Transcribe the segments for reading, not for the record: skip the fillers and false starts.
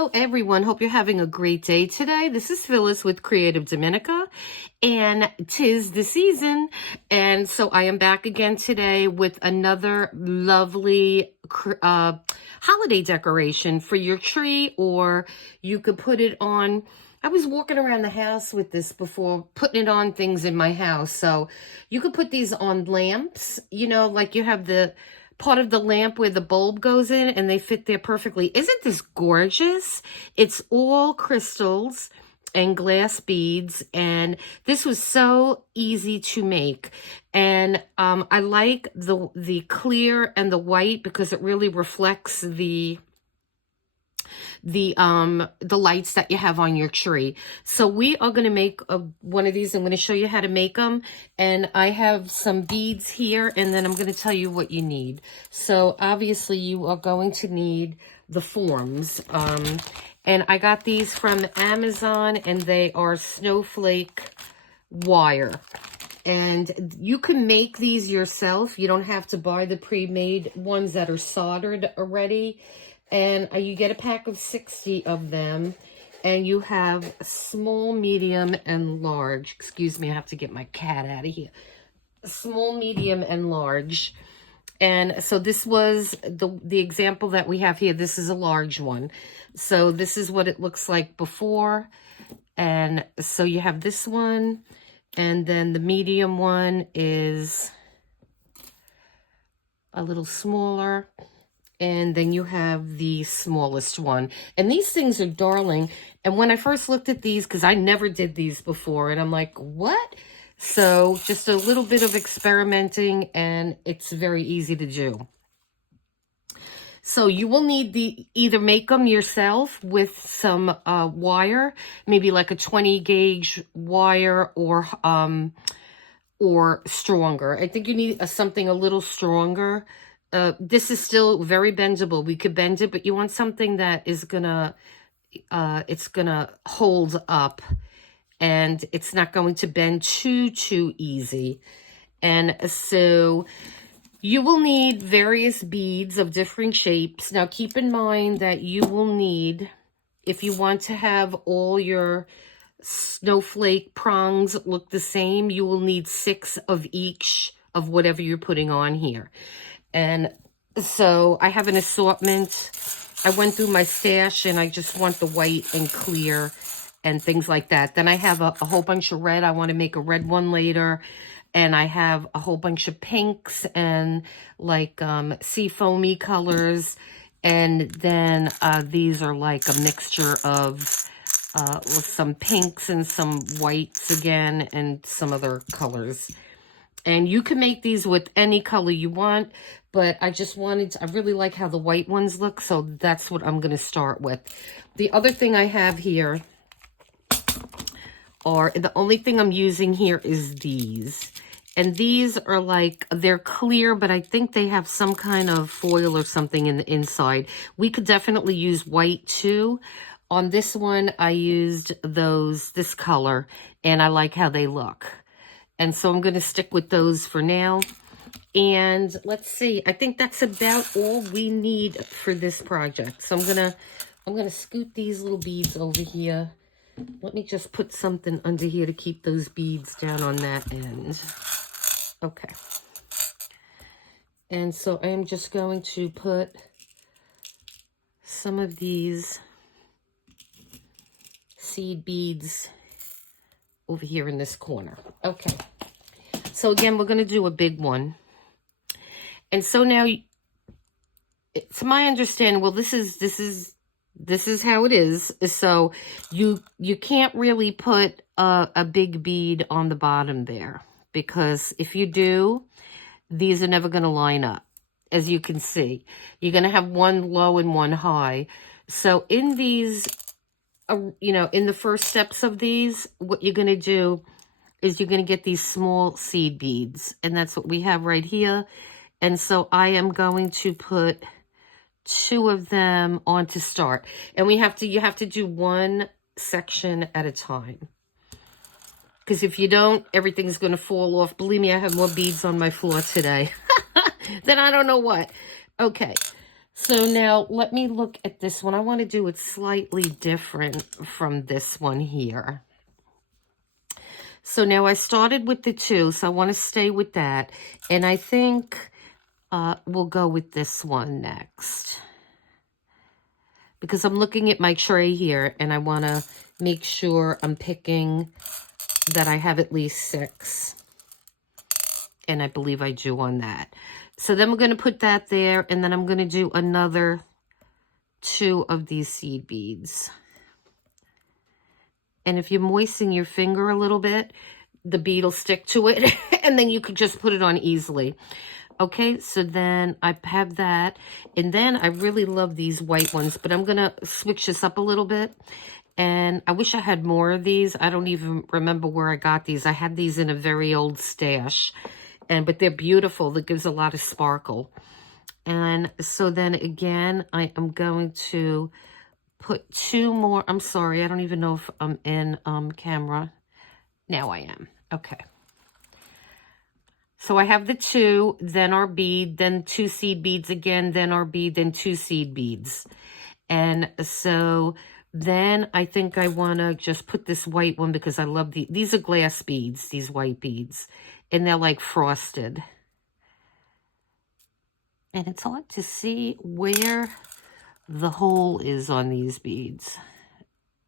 Hello, everyone. Hope you're having a great day today. This is Phyllis with CreativeDomenica, and 'tis the season. And so I am back again today with another lovely holiday decoration for your tree, or you could put it on. I was walking around the house with this before, putting it on things in my house. So you could put these on lamps, you know, like you have the part of the lamp where the bulb goes in and they fit there perfectly. Isn't this gorgeous? It's all crystals and glass beads, and this was so easy to make. And I like the clear and the white because it really reflects the lights that you have on your tree. So we are going to make one of these. I'm going to show you how to make them, and I have some beads here, and then I'm going to tell you what you need. So obviously you are going to need the forms, and I got these from Amazon, and they are snowflake wire. And you can make these yourself. You don't have to buy the pre-made ones that are soldered already. And you get a pack of 60 of them, and you have small, medium, and large. Excuse me, I have to get my cat out of here. Small, medium, and large. And so this was the example that we have here. This is a large one. So this is what it looks like before. And so you have this one, and then the medium one is a little smaller. And then you have the smallest one. And these things are darling. And when I first looked at these, because I never did these before, and I'm like, what? So just a little bit of experimenting, and it's very easy to do. So you will need either make them yourself with some wire, maybe like a 20 gauge wire, or stronger. I think you need something a little stronger. This is still very bendable. We could bend it, but you want something that is gonna, it's gonna hold up, and it's not going to bend too easy. And so you will need various beads of different shapes. Now keep in mind that you will need, if you want to have all your snowflake prongs look the same, you will need 6 of each of whatever you're putting on here. And so I have an assortment. I went through my stash, and I just want the white and clear and things like that. Then I have a whole bunch of red. I want to make a red one later. And I have a whole bunch of pinks and like sea foamy colors. And then these are like a mixture of with some pinks and some whites again, and some other colors. And you can make these with any color you want, but I just wanted to, I really like how the white ones look, so that's what I'm going to start with. The other thing I have here are, the only thing I'm using here is these. And these are like, they're clear, but I think they have some kind of foil or something in the inside. We could definitely use white too. On this one, I used this color, and I like how they look. And so I'm going to stick with those for now. And let's see, I think that's about all we need for this project. So I'm gonna scoot these little beads over here. Let me just put something under here to keep those beads down on that end. Okay. And so I am just going to put some of these seed beads over here in this corner. Okay. So again, we're going to do a big one. And so now, to my understanding, well, this is how it is. So you can't really put a big bead on the bottom there, because if you do, these are never going to line up. As you can see, you're going to have one low and one high. So in these, you know, in the first steps of these, what you're going to do is you're going to get these small seed beads, and that's what we have right here. And so I am going to put 2 of them on to start. And you have to do one section at a time. Because if you don't, everything's going to fall off. Believe me, I have more beads on my floor today than I don't know what. Okay, So now let me look at this one. I want to do it slightly different from this one here. So now I started with the 2, so I want to stay with that. And I think we'll go with this one next. Because I'm looking at my tray here, and I want to make sure I'm picking that I have at least 6. And I believe I do on that. So then we're going to put that there, and then I'm going to do another 2 of these seed beads. And if you moisten your finger a little bit, the bead will stick to it, and then you could just put it on easily. Okay, so then I have that, and then I really love these white ones, but I'm going to switch this up a little bit. And I wish I had more of these. I don't even remember where I got these. I had these in a very old stash. But they're beautiful. That gives a lot of sparkle. And so then again, I am going to put 2 more. I'm sorry, I don't even know if I'm in camera. Now I am. Okay. So I have the 2, then our bead, then 2 seed beads again, then our bead, then 2 seed beads. And so then I think I want to just put this white one because I love these are glass beads, these white beads. And they're like frosted. And it's hard to see where the hole is on these beads.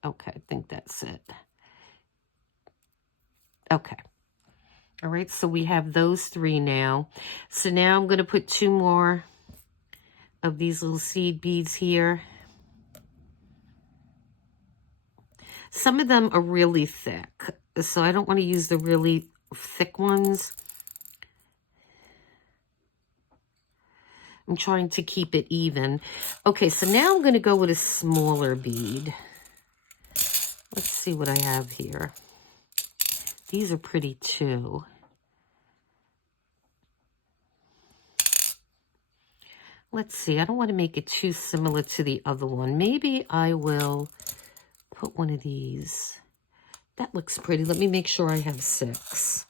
Okay, I think that's it. Okay. All right, so we have those 3 now. So now I'm going to put 2 more of these little seed beads here. Some of them are really thick, so I don't want to use the really thick ones. I'm trying to keep it even. Okay, so now I'm going to go with a smaller bead. Let's see what I have here. These are pretty too. Let's see, I don't want to make it too similar to the other one. Maybe I will put one of these. That looks pretty. Let me make sure I have 6.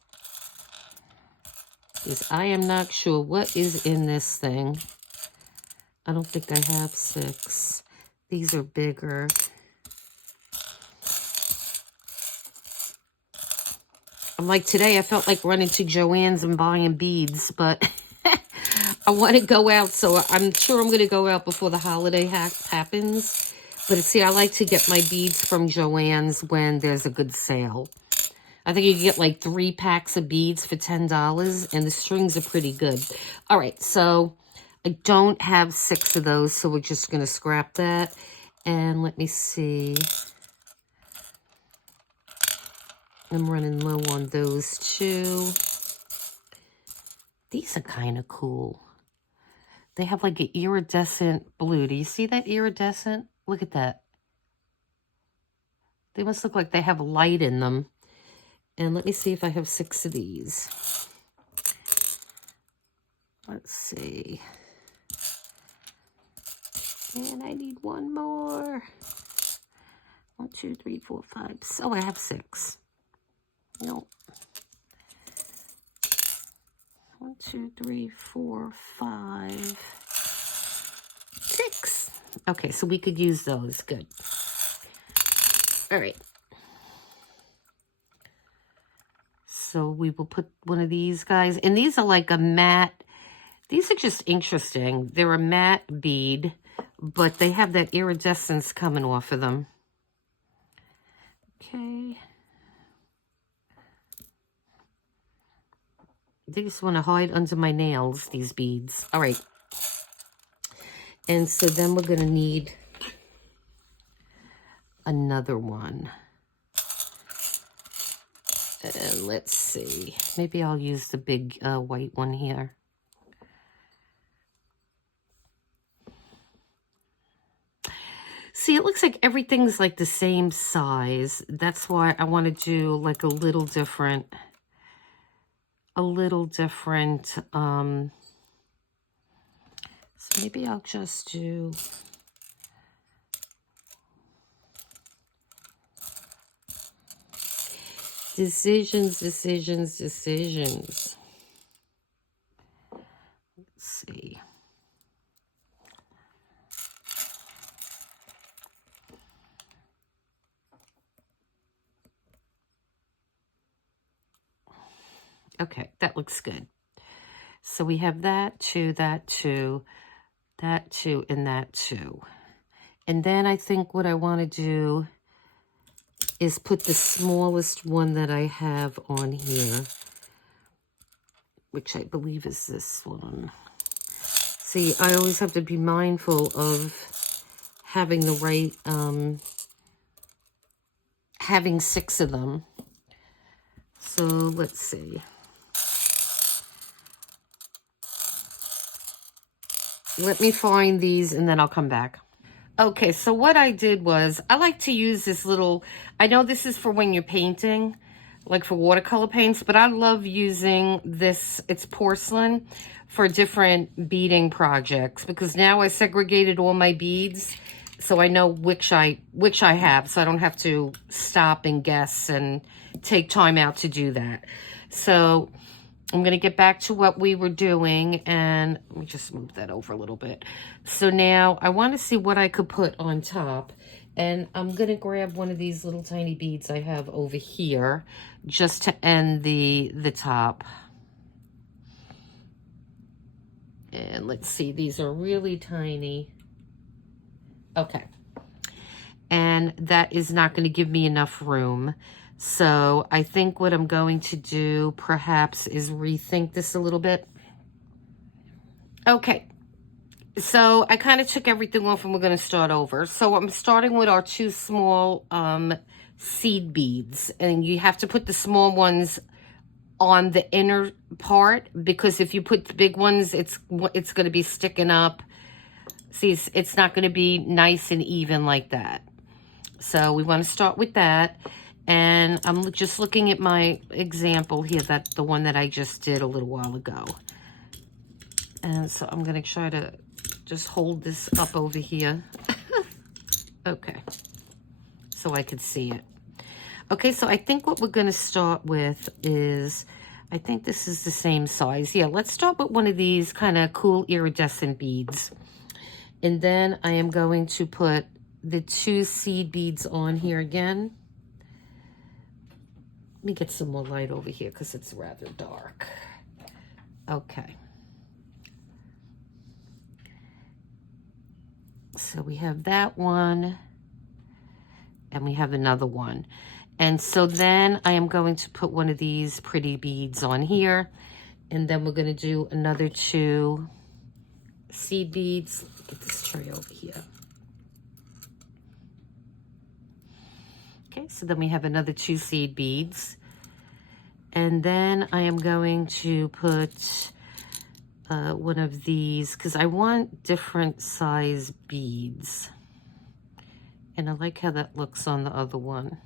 Because I am not sure what is in this thing. I don't think I have 6. These are bigger. I'm like today, I felt like running to Joann's and buying beads, but I want to go out, so I'm sure I'm going to go out before the holiday happens. But see, I like to get my beads from Joann's when there's a good sale. I think you can get like 3 packs of beads for $10, and the strings are pretty good. All right, so I don't have 6 of those, so we're just going to scrap that. And let me see. I'm running low on those too. These are kind of cool. They have like an iridescent blue. Do you see that iridescent? Look at that. They must look like they have light in them. And let me see if I have 6 of these. Let's see. And I need 1 more. 1, 2, 3, 4, 5. So I have 6. Nope. 1, 2, 3, 4, 5, 6. Okay, so we could use those. Good. All right. So we will put one of these guys. And these are like a matte. These are just interesting. They're a matte bead, but they have that iridescence coming off of them. Okay. They just want to hide under my nails, these beads. All right. And so then we're going to need another one. And let's see. Maybe I'll use the big white one here. See, it looks like everything's like the same size. That's why I want to do like a little different. So maybe I'll just do decisions. Let's see. Okay, that looks good. So we have that two, that two, that two, and that two. And then I think what I want to do is put the smallest one that I have on here, which I believe is this one. See, I always have to be mindful of having the right, having 6 of them. So let's see. Let me find these and then I'll come back. Okay, so what I did was, I like to use this little, I know this is for when you're painting, like for watercolor paints, but I love using this, it's porcelain, for different beading projects, because now I segregated all my beads, so I know which I have, so I don't have to stop and guess and take time out to do that. So I'm going to get back to what we were doing, and let me just move that over a little bit. So now I want to see what I could put on top, and I'm going to grab one of these little tiny beads I have over here just to end the top. And let's see, these are really tiny. Okay. And that is not going to give me enough room. So I think what I'm going to do perhaps is rethink this a little bit. Okay. So I kind of took everything off and we're going to start over. So I'm starting with our 2 small seed beads. And you have to put the small ones on the inner part, because if you put the big ones, it's going to be sticking up. See, it's not going to be nice and even like that. So we want to start with that. And I'm just looking at my example here, that the one that I just did a little while ago. And so I'm going to try to just hold this up over here. Okay. So I could see it. Okay, so I think what we're going to start with is, I think this is the same size. Yeah, let's start with one of these kind of cool iridescent beads. And then I am going to put the 2 seed beads on here again. Let me get some more light over here because it's rather dark. Okay. So we have that one, and we have another one. And so then I am going to put one of these pretty beads on here, and then we're going to do another 2 seed beads. Get this tray over here. Okay, so then we have another 2 seed beads. And then I am going to put one of these, because I want different size beads. And I like how that looks on the other one.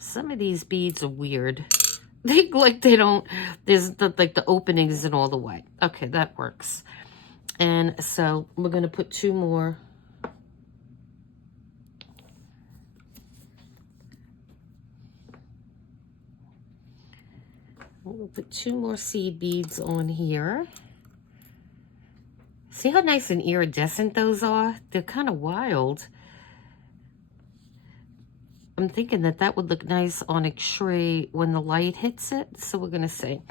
Some of these beads are weird. They don't, there's like the opening isn't all the way. Okay, that works. And so we're going to put 2 more. We'll put 2 more seed beads on here. See how nice and iridescent those are? They're kind of wild. I'm thinking that that would look nice on a tree when the light hits it. So we're going to see.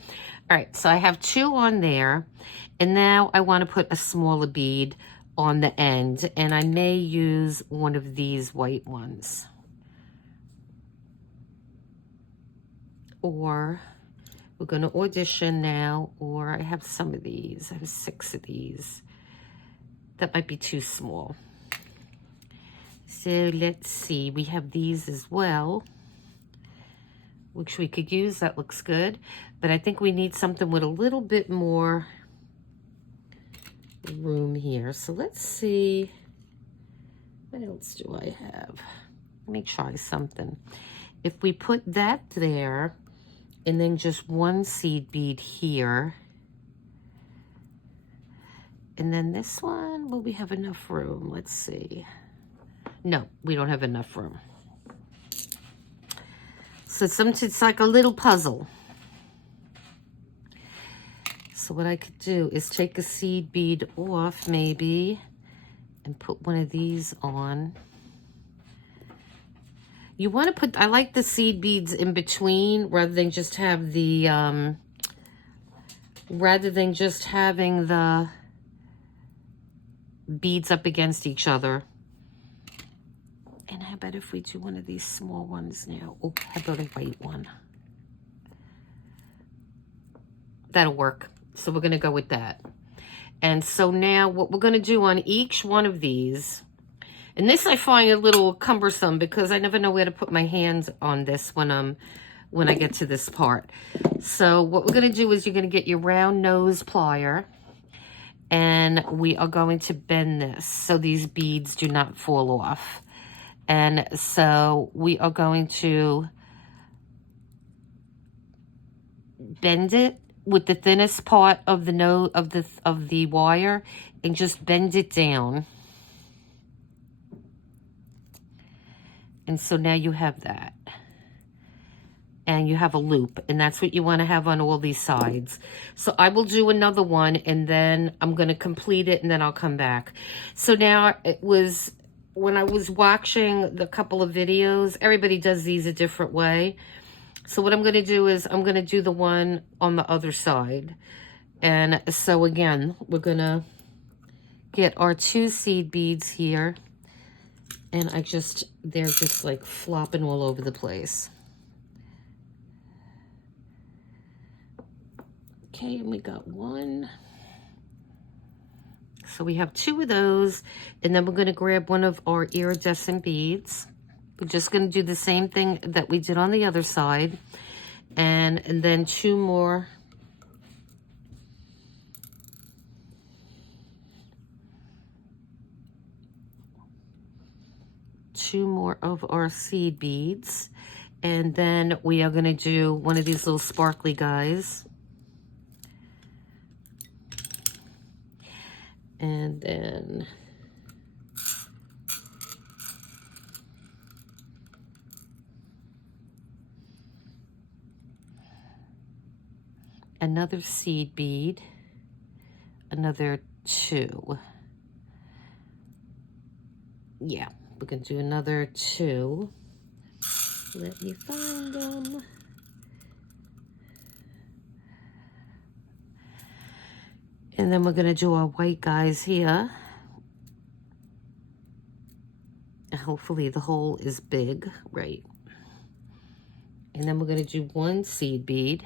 All right, so I have 2 on there. And now I want to put a smaller bead on the end. And I may use one of these white ones. Or we're going to audition now. Or I have some of these. I have 6 of these. That might be too small. So let's see. We have these as well, which we could use. That looks good. But I think we need something with a little bit more room here. So let's see. What else do I have? Let me try something. If we put that there, and then just 1 seed bead here, and then this one, will we have enough room? Let's see. No, we don't have enough room. So it's like a little puzzle. So what I could do is take a seed bead off maybe and put one of these on. You want to put, I like the seed beads in between rather than just have the, rather than just having the beads up against each other. And how about if we do one of these small ones now? Oh, how about a white one? That'll work. So we're going to go with that. And so now what we're going to do on each one of these, and this I find a little cumbersome because I never know where to put my hands on this when I get to this part. So what we're going to do is you're going to get your round nose plier, and we are going to bend this so these beads do not fall off. And so we are going to bend it with the thinnest part of the nose of the wire, and just bend it down. And so now you have that. And you have a loop, and that's what you want to have on all these sides. So I will do another one, and then I'm going to complete it, and then I'll come back. So now it was, when I was watching the couple of videos, everybody does these a different way. So what I'm going to do is I'm going to do the one on the other side. And so again, we're going to get our 2 seed beads here. And they're just like flopping all over the place. Okay, and we got 1. So we have 2 of those, and then we're going to grab one of our iridescent beads. We're just going to do the same thing that we did on the other side, and then 2 more. Two more of our seed beads, and then we are going to do one of these little sparkly guys. And then another seed bead, another 2. Yeah, we can do another 2. Let me find them. And then we're going to do our white guys here. Hopefully the hole is big, right? And then we're going to do 1 seed bead.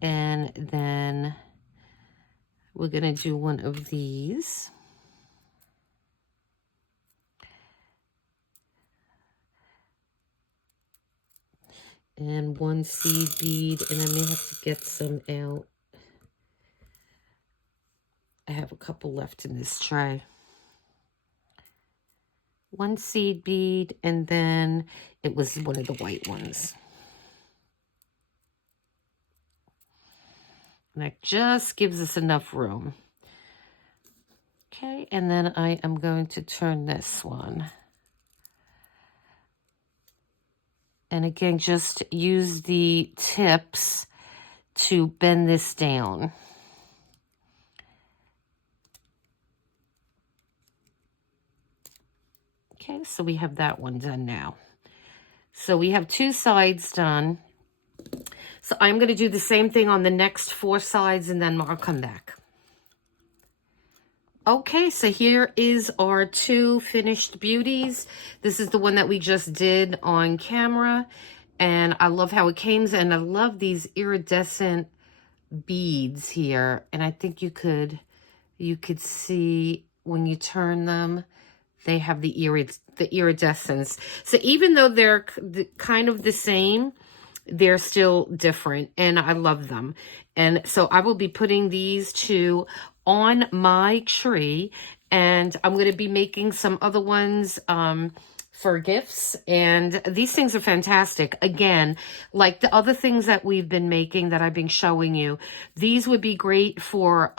And then we're going to do one of these. And 1 seed bead, and I may have to get some out. I have a couple left in this tray. 1 seed bead, and then it was one of the white ones. And that just gives us enough room. Okay, and then I am going to turn this one. And again, just use the tips to bend this down. Okay, so we have that one done now. So we have 2 sides done. So I'm going to do the same thing on the next 4 sides, and then I'll come back. Okay, so here is our 2 finished beauties. This is the one that we just did on camera, and I love how it came, and I love these iridescent beads here. And I think you could see when you turn them, they have the iridescence. So even though they're kind of the same, they're still different, and I love them. And so I will be putting these 2 on my tree, and I'm going to be making some other ones for gifts. And these things are fantastic. Again, like the other things that we've been making that I've been showing you, these would be great for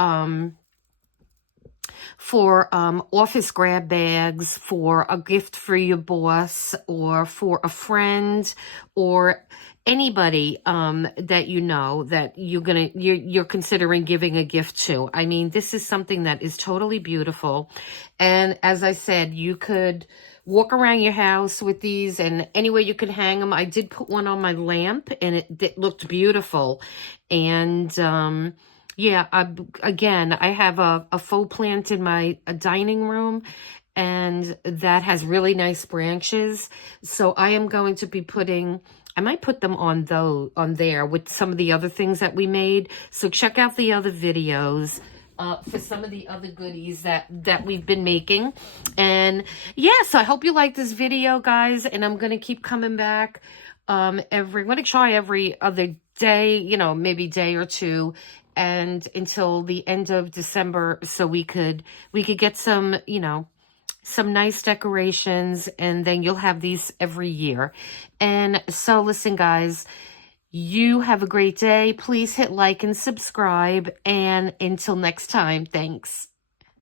office grab bags, for a gift for your boss, or for a friend, or anybody that you know that you're considering giving a gift to. I mean, this is something that is totally beautiful. And as I said, you could walk around your house with these, and anywhere you can hang them. I did put one on my lamp, and it looked beautiful. And yeah, again, I have a faux plant in my dining room, and that has really nice branches. So I am going to be putting, I might put them on there with some of the other things that we made. So check out the other videos for some of the other goodies that we've been making. And yeah, so I hope you like this video, guys, and I'm going to keep coming back I'm going to try every other day, you know, maybe day or two, and until the end of December, so we could get some, you know, some nice decorations, and then you'll have these every year. And so listen, guys, you have a great day. Please hit like and subscribe, and until next time, thanks.